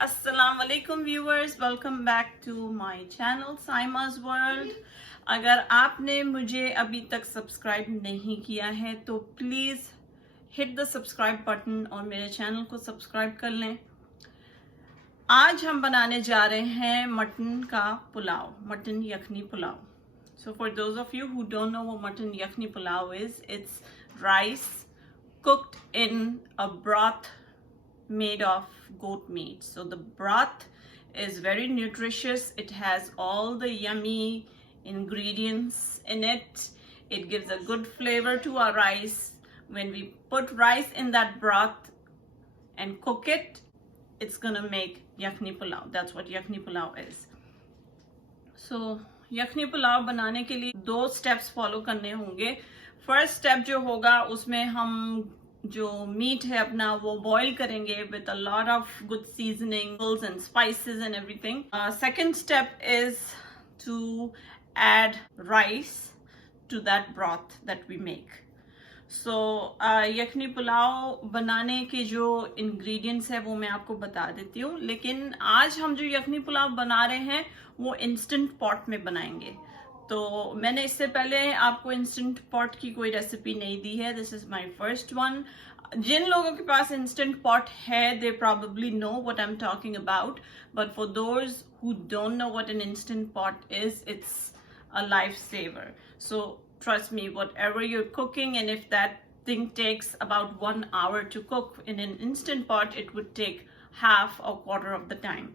अस्सलाम वालेकुम viewers, welcome back to my channel Saima's world. अगर आपने मुझे अभी तक सब्सक्राइब नहीं किया है तो please hit the subscribe button और मेरे चैनल को सब्सक्राइब कर लें। आज हम बनाने जा रहे हैं मटन का pulao, mutton yakhni pulao. So for those of you who don't know what mutton yakhni pulao is, it's rice cooked in a broth made of goat meat. So the broth is very nutritious. It has all the yummy ingredients in it. It gives a good flavor to our rice. When we put rice in that broth and cook it, it's gonna make yakhni pulao. That's what yakhni pulao is. So यखनी पुलाव बनाने के लिए 2 steps follow करने होंगे। First step जो होगा उसमें हम जो मीट है अपना वो बॉईल करेंगे with a lot of good seasoning and spices and everything. Second step is to add rice to that broth that we make. So yakhni pulao बनाने के जो इंग्रेडिएंट्स है वो मैं आपको बता देती हूँ, लेकिन आज हम जो यखनी पुलाव बना रहे हैं वो इंस्टेंट पॉट में बनाएंगे। तो मैंने इससे पहले आपको इंस्टेंट पॉट की कोई रेसिपी नहीं दी है, this is my first one. जिन लोगों के पास इंस्टेंट पॉट है दे probably know what I'm talking about, but for those who don't know what an instant pot is, it's a lifesaver. So trust me, whatever you're cooking, and if that thing takes about 1 hour to cook in an instant pot, it would take half or quarter of the time.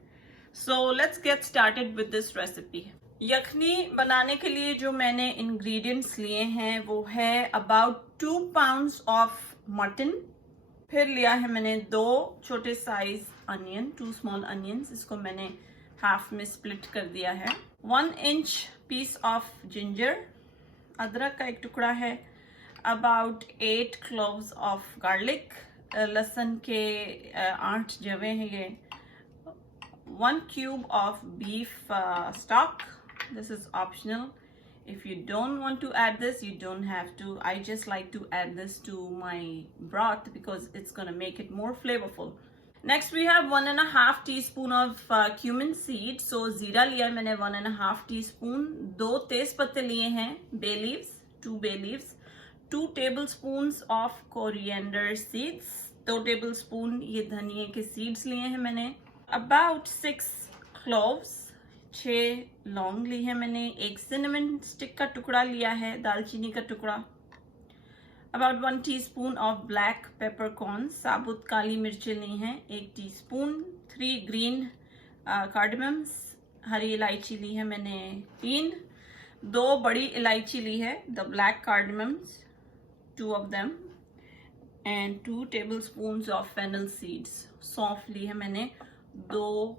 So let's get started with this recipe. यखनी बनाने के लिए जो मैंने ingredients लिए हैं वो है about 2 pounds of mutton. फिर लिया है मैंने 2 छोटे साइज अनियन, 2 small onions, इसको मैंने हाफ में स्प्लिट कर दिया है। 1 inch piece of ginger, अदरक का एक टुकड़ा है। about 8 cloves of garlic, लहसुन के 8 जवे हैं ये। 1 cube of beef stock. This is optional. If you don't want to add this, you don't have to. I just like to add this to my broth because it's gonna make it more flavorful. Next we have 1.5 teaspoon of cumin seed. So जीरा लिया है मैंने 1.5 teaspoon. 2 तेज पत्ते लिए हैं, bay leaves, 2 bay leaves. 2 tablespoons of coriander seeds. 2 tablespoon ये धनिए के seeds लिए हैं मैंने। About 6 cloves, 6 लौंग ली है मैंने। 1 cinnamon stick का टुकड़ा लिया है, दालचीनी का टुकड़ा। About 1 teaspoon of black peppercorns, साबुत काली मिर्चें ली हैं 1 teaspoon। 3 green cardamoms, हरी इलायची ली है मैंने 3। 2 बड़ी इलायची ली है, the black cardamoms, 2 of them, and 2 tablespoons of fennel seeds, सौंफ ली है मैंने 2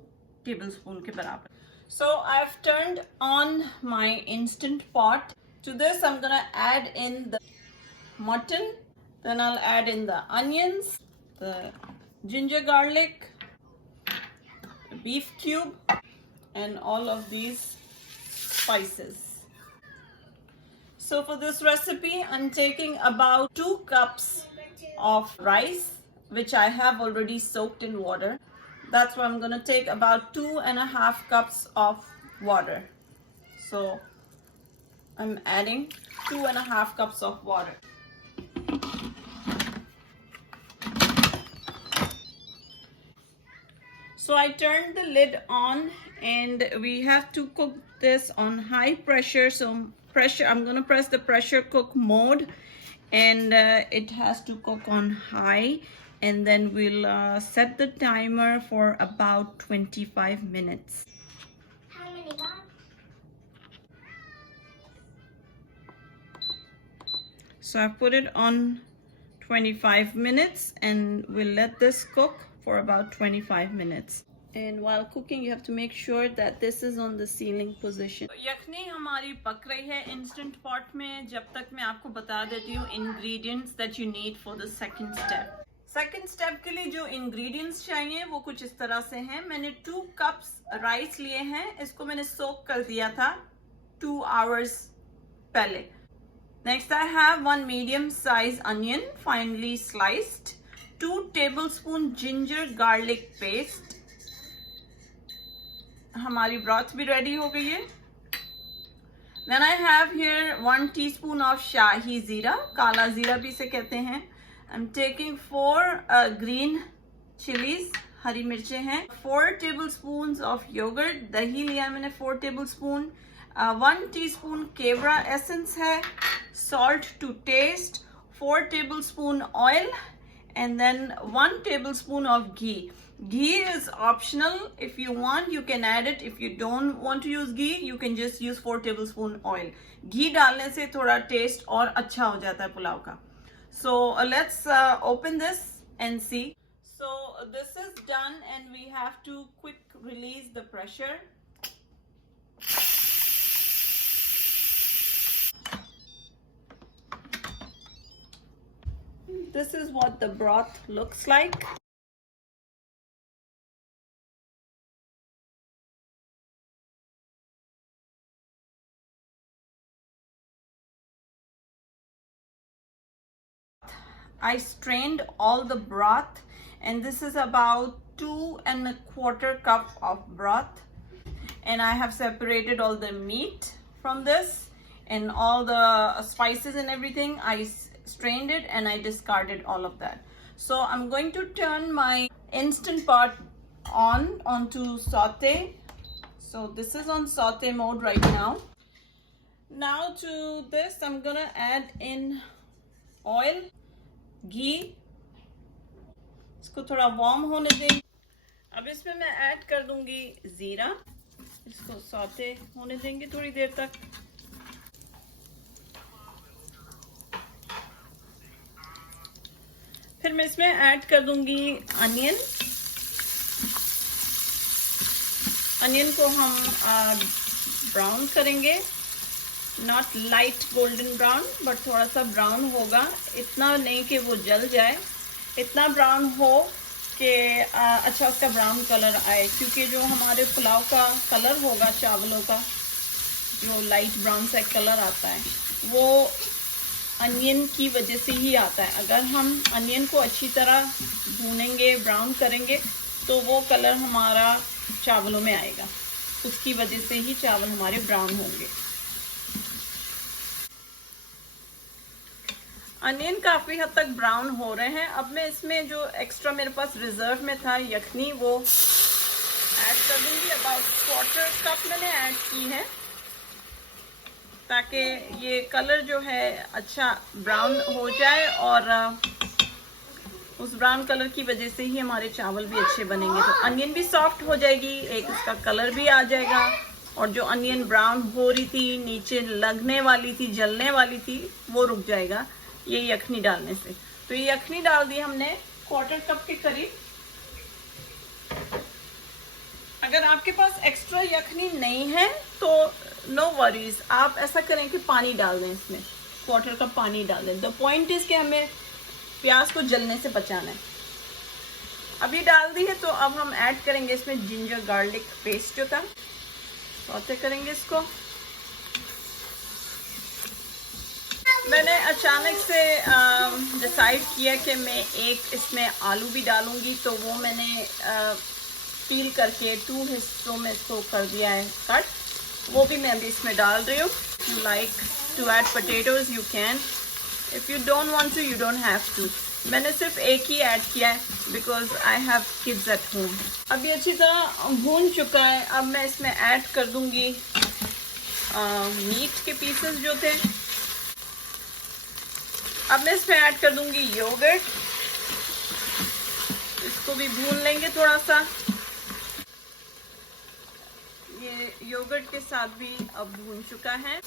tablespoon के बराबर। So I've turned on my instant pot. To this I'm gonna add in the mutton, then I'll add in the onions, the ginger garlic, the beef cube, and all of these spices. So for this recipe I'm taking about 2 cups of rice, which I have already soaked in water. That's why I'm going to take about 2.5 cups of water. So I'm adding 2.5 cups of water. So I turned the lid on and we have to cook this on high pressure. So I'm going to press the pressure cook mode, and it has to cook on high, and then we'll set the timer for about 25 minutes. How many bucks? So I put it on 25 minutes and we'll let this cook for about 25 minutes. And while cooking you have to make sure that this is on the sealing position. यखनी हमारी पक रही है instant pot में। जब तक मैं आपको बता देती हूँ ingredients that you need for the second step. Second step के लिए जो इंग्रेडिएंट्स चाहिए वो कुछ इस तरह से हैं। मैंने 2 कप्स राइस लिए हैं, इसको मैंने सोक कर दिया था 2 आवर्स पहले। Next I have 1 medium size onion finally sliced, 2 tablespoon ginger garlic paste, हमारी ब्रॉथ भी रेडी हो गई है. Then I have here 1 teaspoon of शाही जीरा, काला जीरा भी इसे कहते हैं. I'm taking 4 green chilies, हरी मिर्चें हैं. 4 tablespoons of yogurt, दही लिया मैंने 4 tablespoon. 1 teaspoon केवड़ा essence है. Salt to taste. 4 tablespoon oil, and then 1 tablespoon of ghee. Ghee is optional. If you want, you can add it. If you don't want to use ghee, you can just use 4 tablespoon oil. Ghee डालने से थोड़ा taste और अच्छा हो जाता है पुलाव का. So let's open this and see. So this is done, and we have to quick release the pressure. This is what the broth looks like. I strained all the broth, and this is about 2¼ cup of broth, and I have separated all the meat from this and all the spices and everything. I strained it and I discarded all of that. So I'm going to turn my instant pot onto saute. So this is on saute mode right now. Now to this I'm gonna add in oil, घी. इसको थोड़ा warm होने दें. अब इसमें मैं add कर दूंगी जीरा. इसको सौते होने देंगे थोड़ी देर तक. फिर मैं इसमें ऐड कर दूंगी अनियन. अनियन को हम ब्राउन करेंगे. Not light golden brown, but थोड़ा सा ब्राउन होगा. इतना नहीं कि वो जल जाए, इतना ब्राउन हो कि अच्छा उसका ब्राउन कलर आए. क्योंकि जो हमारे पुलाव का कलर होगा चावलों का, जो लाइट ब्राउन सा कलर आता है, वो अनियन की वजह से ही आता है. अगर हम अनियन को अच्छी तरह भूनेंगे, ब्राउन करेंगे, तो वो कलर हमारा चावलों में आएगा. उसकी वजह से ही चावल हमारे ब्राउन होंगे. अनियन काफ़ी हद तक ब्राउन हो रहे हैं. अब मैं इसमें जो एक्स्ट्रा मेरे पास रिजर्व में था यखनी, वो ऐड कर दूंगी. अबाउट 1/4 कप मैंने ऐड की है, ताकि ये कलर जो है अच्छा ब्राउन हो जाए, और उस ब्राउन कलर की वजह से ही हमारे चावल भी अच्छे बनेंगे. तो अनियन भी सॉफ्ट हो जाएगी, एक इसका कलर भी आ जाएगा, और जो अनियन ब्राउन हो रही थी, नीचे लगने वाली थी, जलने वाली थी, वो रुक जाएगा ये यखनी डालने से. तो ये यखनी डाल दी हमने 1/4 कप के करीब. अगर आपके पास एक्स्ट्रा यखनी नहीं है तो नो वरीज, आप ऐसा करें कि पानी डाल दें. इसमें 1/4 कप पानी डाल दें. द पॉइंट इज कि हमें प्याज को जलने से बचाना है. अभी डाल दी है, तो अब हम ऐड करेंगे इसमें जिंजर गार्लिक पेस्ट जो था. सौते करेंगे इसको. मैंने अचानक से डिसाइड किया कि मैं एक इसमें आलू भी डालूंगी, तो वो मैंने पील करके 2 हिस्सों में इसको कर दिया है कट. वो भी मैं अभी इसमें डाल रही हूँ. You like to add potatoes, you can. If you don't want to, you don't have to. मैंने सिर्फ एक ही ऐड किया है, because I have kids at home. अभी अच्छी तरह भून चुका है. अब मैं इसमें ऐड कर दूंगी मीट के पीसेस जो थे. अब मैं इसमें ऐड कर दूंगी योगर्ट. इसको भी भून लेंगे थोड़ा सा. ये योगर्ट के साथ भी अब भून चुका है.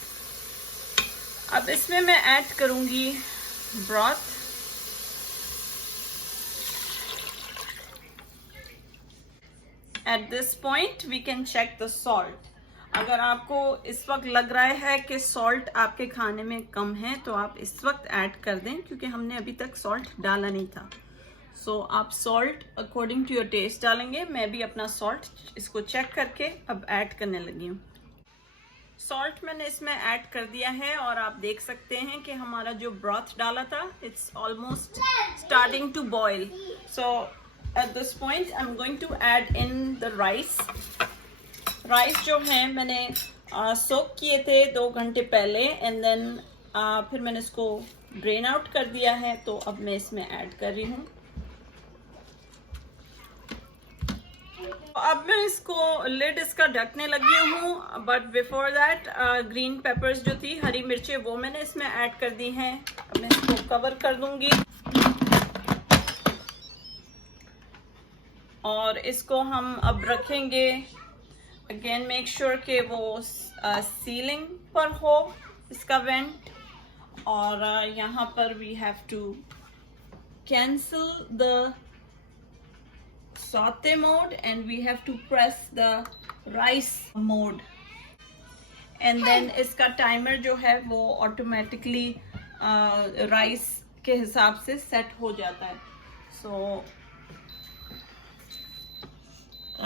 अब इसमें मैं ऐड करूंगी broth. At this point we can check the salt. अगर आपको इस वक्त लग रहा है कि सॉल्ट आपके खाने में कम है, तो आप इस वक्त ऐड कर दें, क्योंकि हमने अभी तक सॉल्ट डाला नहीं था. सो आप salt according to your taste डालेंगे. मैं भी अपना सॉल्ट इसको चेक करके अब ऐड करने लगी हूँ. सॉल्ट मैंने इसमें ऐड कर दिया है, और आप देख सकते हैं कि हमारा जो ब्रॉथ डाला था, it's almost starting to boil. So at this point I am going to add in the rice. Rice जो है मैंने सोक किए थे 2 घंटे पहले एंड देन फिर मैंने इसको ड्रेन आउट कर दिया है, तो अब मैं इसमें ऐड कर रही हूँ। अब मैं इसको लिड इसका ढकने लगी हूँ, but before that green papers जो थी, हरी मिर्चें, वो मैंने इसमें ऐड कर दी हैं। अब मैं इसको कवर कर दूंगी और इसको हम अब रखेंगे। अगेन मेक श्योर कि वो सीलिंग पर हो इसका वेंट, और यहाँ पर we have to cancel the saute mode and we have to press the rice mode, and then इसका टाइमर जो है वो ऑटोमेटिकली राइस के हिसाब से सेट हो जाता है। So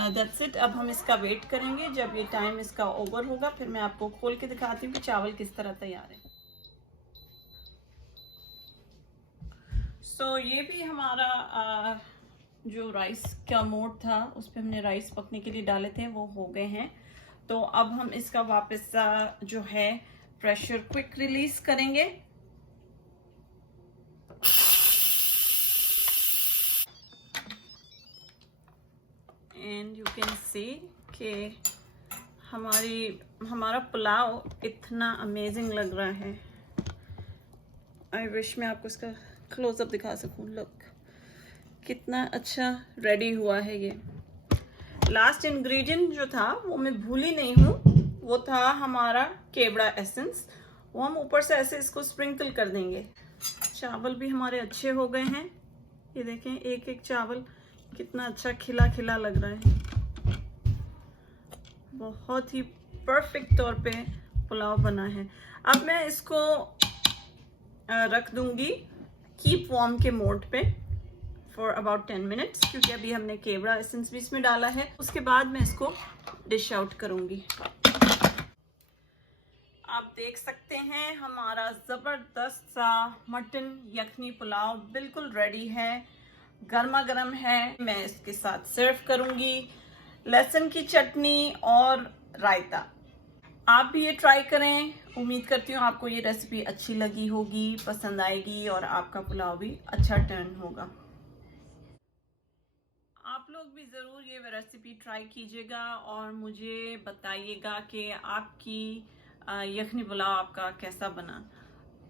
that's it. अब हम इसका वेट करेंगे, जब ये टाइम इसका ओवर होगा फिर मैं आपको खोल के दिखाती हूँ कि चावल किस तरह तैयार है। सो ये भी हमारा जो राइस का मोड था उस पे हमने राइस पकने के लिए डाले थे वो हो गए हैं। तो अब हम इसका वापस जो है प्रेशर क्विक रिलीज करेंगे। एंड यू कैन सी कि हमारा पुलाव इतना अमेजिंग लग रहा है। आई विश मैं आपको इसका क्लोजअप दिखा सकूं। लुक कितना अच्छा रेडी हुआ है। ये लास्ट इंग्रेडिएंट जो था वो मैं भूली नहीं हूँ, वो था हमारा केवड़ा एसेंस। वो हम ऊपर से ऐसे इसको स्प्रिंकल कर देंगे। चावल भी हमारे अच्छे हो गए हैं, ये देखें एक एक चावल कितना अच्छा खिला खिला लग रहा है। बहुत ही परफेक्ट तौर पे पुलाव बना है। अब मैं इसको रख दूंगी कीप वार्म के मोड पे फॉर अबाउट 10 मिनट्स, क्योंकि अभी हमने केवड़ा एसेंस भी इसमें डाला है। उसके बाद मैं इसको डिश आउट करूंगी। आप देख सकते हैं हमारा ज़बरदस्त सा मटन यखनी पुलाव बिल्कुल रेडी है, गर्मा गर्म है। मैं इसके साथ सर्व करूंगी लहसुन की चटनी और रायता। आप भी ये ट्राई करें। उम्मीद करती हूँ आपको ये रेसिपी अच्छी लगी होगी, पसंद आएगी और आपका पुलाव भी अच्छा टर्न होगा। आप लोग भी ज़रूर ये रेसिपी ट्राई कीजिएगा और मुझे बताइएगा कि आपकी यखनी पुलाव आपका कैसा बना।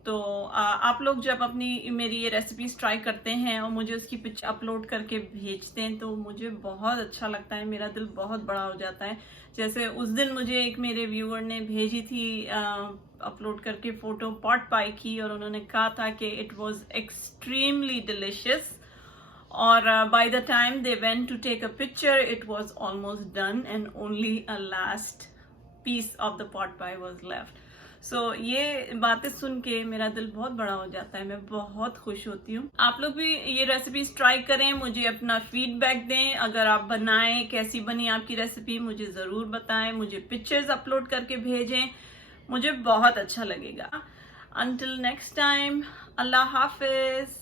तो आप लोग जब अपनी मेरी ये रेसिपीज ट्राई करते हैं और मुझे उसकी पिक्चर अपलोड करके भेजते हैं तो मुझे बहुत अच्छा लगता है, मेरा दिल बहुत बड़ा हो जाता है। जैसे उस दिन मुझे एक मेरे व्यूअर ने भेजी थी अपलोड करके फ़ोटो पॉट पाई की, और उन्होंने कहा था कि इट वाज एक्सट्रीमली डिलिशियस, और by the time they went to take a picture it was almost done and only a last piece of the pot pie was left. So ये बातें सुन के मेरा दिल बहुत बड़ा हो जाता है, मैं बहुत खुश होती हूँ। आप लोग भी ये रेसिपीज ट्राई करें, मुझे अपना फीडबैक दें। अगर आप बनाएं, कैसी बनी आपकी रेसिपी मुझे ज़रूर बताएं, मुझे पिक्चर्स अपलोड करके भेजें, मुझे बहुत अच्छा लगेगा। Until next time, अल्लाह हाफिज।